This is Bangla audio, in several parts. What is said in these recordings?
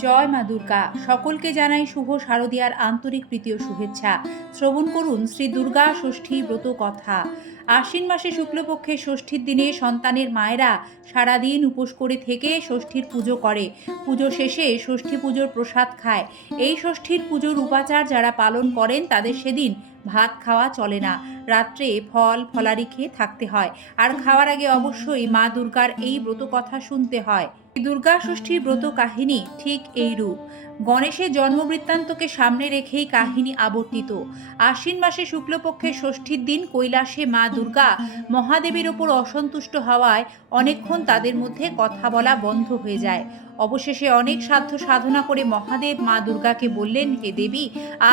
জয় মা দুর্গা। সকলকে জানাই শুভ শারদীয়ার আন্তরিক প্রীতি ও শুভেচ্ছা। শ্রবণ করুন শ্রী দুর্গা ষষ্ঠী ব্রত কথা। আশ্বিন মাসে শুক্লপক্ষের ষষ্ঠীর দিনে সন্তানের মায়েরা সারাদিন উপোস করে থেকে ষষ্ঠীর পুজো করে। পুজো শেষে ষষ্ঠী পুজোর প্রসাদ খায়। এই ষষ্ঠীর পুজোর উপাচার যারা পালন করেন, তাদের সেদিন ভাত খাওয়া চলে না। রাত্রে ফল, ফলারি খেয়ে থাকতে হয়। আর খাওয়ার আগে অবশ্যই মা দুর্গার এই ব্রত কথা শুনতে হয়। দুর্গা ষষ্ঠীর ব্রত কাহিনী ঠিক এই রূপ। গণেশের জন্মবৃত্তান্তকে সামনে রেখেই কাহিনী আবর্তিত। আশ্বিন মাসে শুক্লপক্ষের ষষ্ঠীর দিন কৈলাসে মা দুর্গা মহাদেবের ওপর অসন্তুষ্ট হওয়ায় অনেকক্ষণ তাদের মধ্যে কথা বলা বন্ধ হয়ে যায়। অবশেষে অনেক সাধ্য সাধনা করে মহাদেব মা দুর্গাকে বললেন, হে দেবী,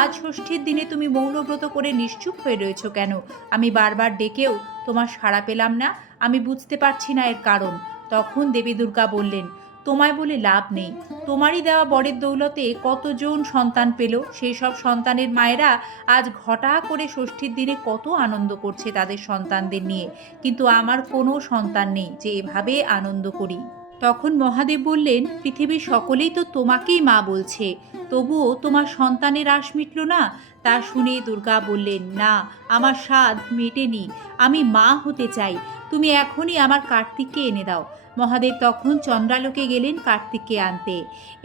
আজ ষষ্ঠীর দিনে তুমি মৌনব্রত করে নিশ্চুপ হয়ে রয়েছ কেন? আমি বারবার ডেকেও তোমার সাড়া পেলাম না। আমি বুঝতে পারছি না এর কারণ। তখন দেবী দুর্গা বললেন, তোমায় বলে লাভ নেই। তোমারই দেওয়া বরের দৌলতে কতজন সন্তান পেল? সেই সব সন্তানের মায়েরা আজ ঘটা করে ষষ্ঠীর দিনে কত আনন্দ করছে তাদের সন্তানদের নিয়ে। কিন্তু আমার কোনো সন্তান নেই যে এভাবে আনন্দ করি। তখন মহাদেব বললেন, পৃথিবীর সকলেই তো তোমাকেই মা বলছে। তবুও তোমার সন্তানের আশ মিটল না? তা শুনে দুর্গা বললেন, না, আমার স্বাদ মেটেনি। আমি মা হতে চাই। তুমি এখনই আমার কার্তিককে এনে দাও। মহাদেব তখন চন্দ্রালোকে গেলেন কার্তিককে আনতে।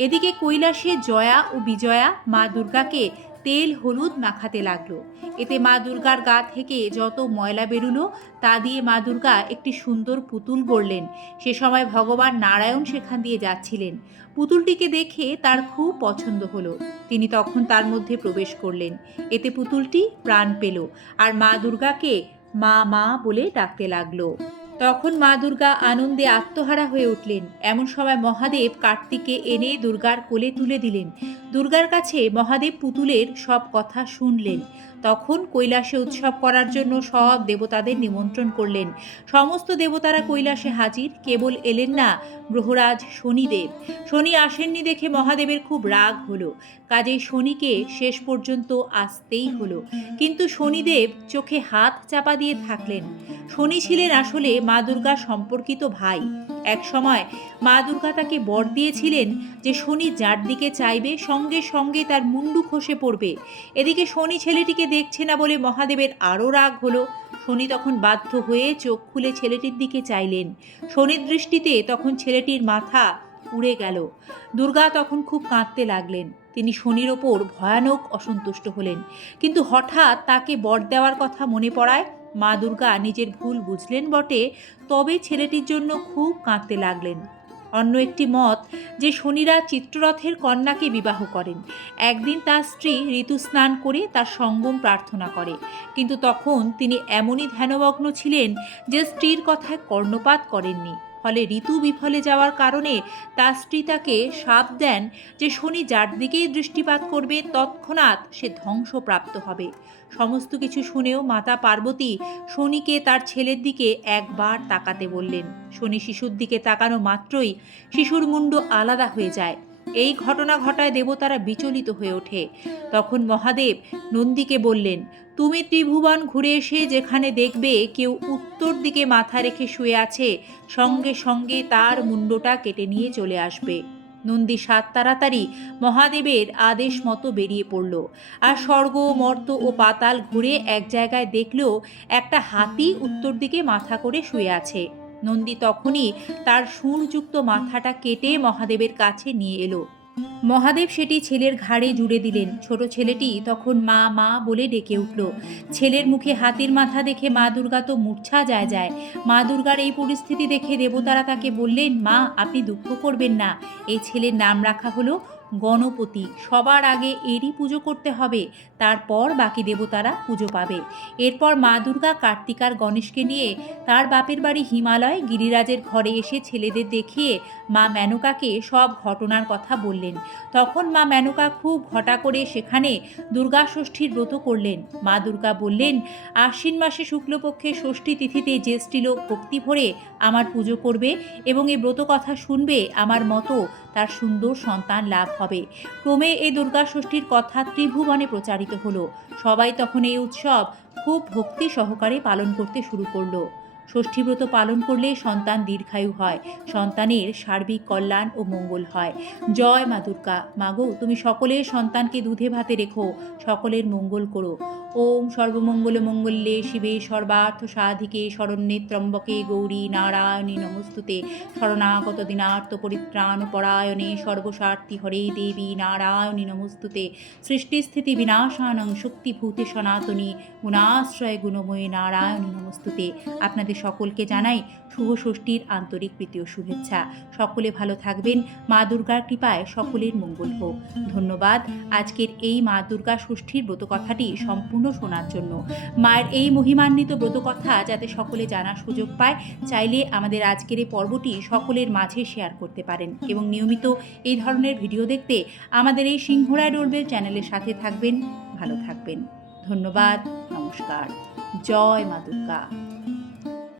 এদিকে কৈলাসে জয়া ও বিজয়া মা দুর্গাকে তেল, হলুদ মাখাতে লাগল। এতে মা দুর্গার গা থেকে যত ময়লা বেরুলো, তা দিয়ে মা দুর্গা একটি সুন্দর পুতুল গড়লেন। সে সময় ভগবান নারায়ণ সেখান দিয়ে যাচ্ছিলেন। পুতুলটিকে দেখে তার খুব পছন্দ হলো। তিনি তখন তার মধ্যে প্রবেশ করলেন। এতে পুতুলটি প্রাণ পেল আর মা দুর্গাকে মা মা বলে ডাকতে লাগল। তখন মা দুর্গা আনন্দে আত্মহারা হয়ে উঠলেন। এমন সময় মহাদেব কার্তিককে এনে দুর্গার কোলে তুলে দিলেন। দুর্গার কাছে মহাদেব পুতুলের সব কথা শুনলেন। তখন কৈলাসে উৎসব করার জন্য সব দেবতাদের নিমন্ত্রণ করলেন। সমস্ত দেবতারা কৈলাসে হাজির, কেবল এলেন না গ্রহরাজ শনিদেব। শনি আসেননি দেখে মহাদেবের খুব রাগ হলো। কাজেই শনিকে শেষ পর্যন্ত আসতেই হলো। কিন্তু শনিদেব চোখে হাত চাপা দিয়ে থাকলেন। শনি ছিলেন আসলে মা দুর্গা সম্পর্কিত ভাই। এক সময় মা দুর্গা তাকে বর দিয়েছিলেন যে শনি যার দিকে চাইবে, সঙ্গে সঙ্গে তার মুন্ডু খসে পড়বে। এদিকে শনি ছেলেটিকে দেখছে না বলে মহাদেবের আরও রাগ হলো। শনি তখন বাধ্য হয়ে চোখ খুলে ছেলেটির দিকে চাইলেন। শনির দৃষ্টিতে তখন ছেলেটির মাথা উড়ে গেল। দুর্গা তখন খুব কাঁদতে লাগলেন। তিনি শনির ওপর ভয়ানক অসন্তুষ্ট হলেন। কিন্তু হঠাৎ তাকে বর দেওয়ার কথা মনে পড়ায় মা দুর্গা নিজের ভুল বুঝলেন বটে, তবে ছেলেটির জন্য খুব কাঁদতে লাগলেন। অন্য একটি মত যে শনিরা চিত্ররথের কন্যাকে বিবাহ করেন। একদিন তার স্ত্রী ঋতু স্নান করে তার সঙ্গম প্রার্থনা করে। কিন্তু তখন তিনি এমনই ধ্যানমগ্ন ছিলেন যে স্ত্রীর কথায় কর্ণপাত করেননি। ফলে ঋতু বিফলে যাওয়ার কারণে তার স্ত্রী তাকে সাপ দেন যে শনি যার দিকেই দৃষ্টিপাত করবে, তৎক্ষণাৎ সে ধ্বংসপ্রাপ্ত হবে। সমস্ত কিছু শুনেও মাতা পার্বতী শনিকে তার ছেলের দিকে একবার তাকাতে বললেন। শনি শিশুর দিকে তাকানো মাত্রই শিশুর মুন্ড আলাদা হয়ে যায়। এই ঘটনা ঘটায় দেবতারা বিচলিত হয়ে ওঠে। তখন মহাদেব নন্দীকে বললেন, তুমি ত্রিভুবন ঘুরে এসে যেখানে দেখবে কেউ উত্তর দিকে মাথা রেখে শুয়ে আছে, সঙ্গে সঙ্গে তার মুন্ডটা কেটে নিয়ে চলে আসবে। নন্দী সাত তাড়াতাড়ি মহাদেবের আদেশ মতো বেরিয়ে পড়ল। আর স্বর্গ, মর্ত ও পাতাল ঘুরে এক জায়গায় দেখল একটা হাতি উত্তর দিকে মাথা করে শুয়ে আছে। নন্দী তখনই তার সুরযুক্ত মাথাটা কেটে মহাদেবের কাছে নিয়ে এলো। মহাদেব সেটি ছেলের ঘাড়ে জুড়ে দিলেন। ছোট ছেলেটি তখন মা মা বলে ডেকে উঠল। ছেলের মুখে হাতির মাথা দেখে মা দুর্গা তো মূর্ছা যায় যায়। মা দুর্গার এই পরিস্থিতি দেখে দেবতারা তাকে বললেন, মা, আপনি দুঃখ করবেন না। এই ছেলের নাম রাখা হলো গণপতি, সবার আগে এরই পুজো করতে হবে, তারপর বাকি দেবতারা পুজো পাবে। এরপর মা দুর্গা কার্তিকার গণেশকে নিয়ে তার বাপের বাড়ি হিমালয় গিরিরাজের ঘরে এসে ছেলেদের দেখিয়ে মা মেনকাকে সব ঘটনার কথা বললেন। তখন মা মেনকা খুব ঘটা করে সেখানে দুর্গা ষষ্ঠীর ব্রত করলেন। মা দুর্গা বললেন, আশ্বিন মাসে শুক্লপক্ষে ষষ্ঠী তিথিতে যে স্ত্রীলোক ভক্তি ভরে আমার পুজো করবে এবং এই ব্রত কথা শুনবে আমার মতো তার সুন্দর সন্তান লাভ হবে। ক্রমে এই দুর্গা ষষ্ঠীর কথা ত্রিভুবনে প্রচারিত হলো। সবাই তখন এই উৎসব খুব ভক্তি সহকারে পালন করতে শুরু করল। ষষ্ঠীব্রত পালন করলে সন্তান দীর্ঘায়ু হয়, সন্তানের সার্বিক কল্যাণ ও মঙ্গল হয়। জয় মা দুর্গা। মাগো, তুমি সকলের সন্তানকে দুধে ভাতে রেখো, সকলের মঙ্গল করো। ওম সর্বমঙ্গল মঙ্গলে শিবে সর্বার্থ সাধিকে শরণ্যে ত্রম্বকে গৌরী নারায়ণী নমস্তুতে। শরণাগত দিনার্থ পরিত্রাণ পরায়ণে সর্বস্বার্থী হরে দেবী নারায়ণী নমস্তুতে। সৃষ্টিস্থিতি বিনাশানং শক্তিভূতে সনাতনী গুণাশ্রয় গুণময়ী নারায়ণী নমস্তুতে। আপনাদের সকলকে জানাই শুভ ষষ্ঠীর আন্তরিক প্রীতি ও শুভেচ্ছা। সকলে ভালো থাকবেন। মা দুর্গার কৃপায় সকলের মঙ্গল হোক। ধন্যবাদ। আজকের এই মা দুর্গা ষষ্ঠীর ব্রতকথাটি সম্পূর্ণ শোনার জন্য। মায়ের এই মহিমান্বিত ব্রতকথা যাতে সকলে জানার সুযোগ পায়, চাইলে আমাদের আজকের এই পর্বটি সকলের মাঝে শেয়ার করতে পারেন এবং নিয়মিত এই ধরনের ভিডিও দেখতে আমাদের এই সিংহরায় ডোরবেল চ্যানেলের সাথে থাকবেন। ভালো থাকবেন। ধন্যবাদ। নমস্কার। জয় মা দুর্গা।